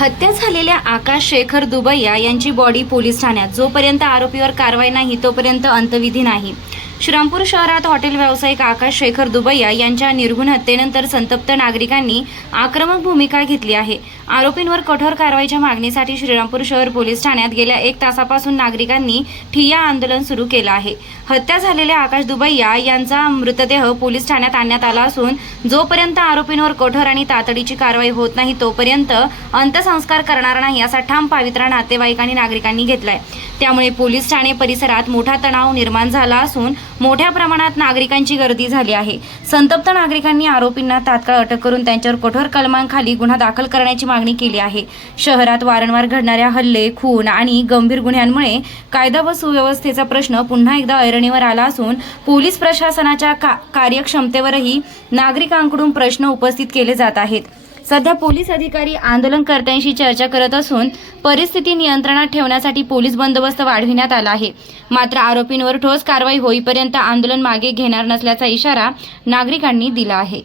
हत्या झालेल्या आकाश शेखर दुबैया यांची बॉडी पोलीस ठाण्यात। जोपर्यंत आरोपीवर कारवाई नाही तोपर्यंत अंतविधी नाही। श्रीरामपूर शहरात हॉटेल व्यावसायिक आकाश शेखर दुबैया यांच्या निर्घृण हत्येनंतर संतप्त नागरिकांनी आक्रमक भूमिका घेतली आहे। आरोपींवर कठोर कारवाईच्या मागणीसाठी श्रीरामपूर शहर पोलीस ठाण्यात गेल्या 1 तासापासून नागरिकांनी ठिय्या आंदोलन सुरू केलं आहे। हत्या झालेल्या आकाश दुबैया यांचा मृतदेह पोलीस ठाण्यात आणण्यात आला असून जोपर्यंत आरोपींवर कठोर आणि तातडीची कारवाई होत नाही तोपर्यंत अंत्यसंस्कार करणार नाही असा ठाम पवित्रा नातेवाईकांनी नागरिकांनी घेतलाय। त्यामुळे पोलीस ठाणे परिसरात मोठा तणाव निर्माण झाला असून मोठ्या प्रमाणात नागरिकांची गर्दी झाली आहे। संतप्त नागरिकांनी आरोपींना तात्काळ अटक करून त्यांच्यावर कठोर कलमांखाली गुन्हा दाखल करण्याची मागणी केली आहे। शहरात वारंवार घडणाऱ्या हल्ले, खून आणि गंभीर गुन्ह्यांमुळे कायदा व सुव्यवस्थेचा प्रश्न पुन्हा एकदा ऐरणीवर आला असून पोलीस प्रशासनाच्या कार्यक्षमतेवरही नागरिकांकडून प्रश्न उपस्थित केले जात आहेत। सध्या पोलीस अधिकारी आंदोलनकर्त्यांशी चर्चा करत असून परिस्थिती नियंत्रणात ठेवण्यासाठी पोलीस बंदोबस्त वाढविण्यात आला आहे। मात्र आरोपींवर ठोस कारवाई होईपर्यंत आंदोलन मागे घेणार नसल्याचा इशारा नागरिकांनी दिला आहे।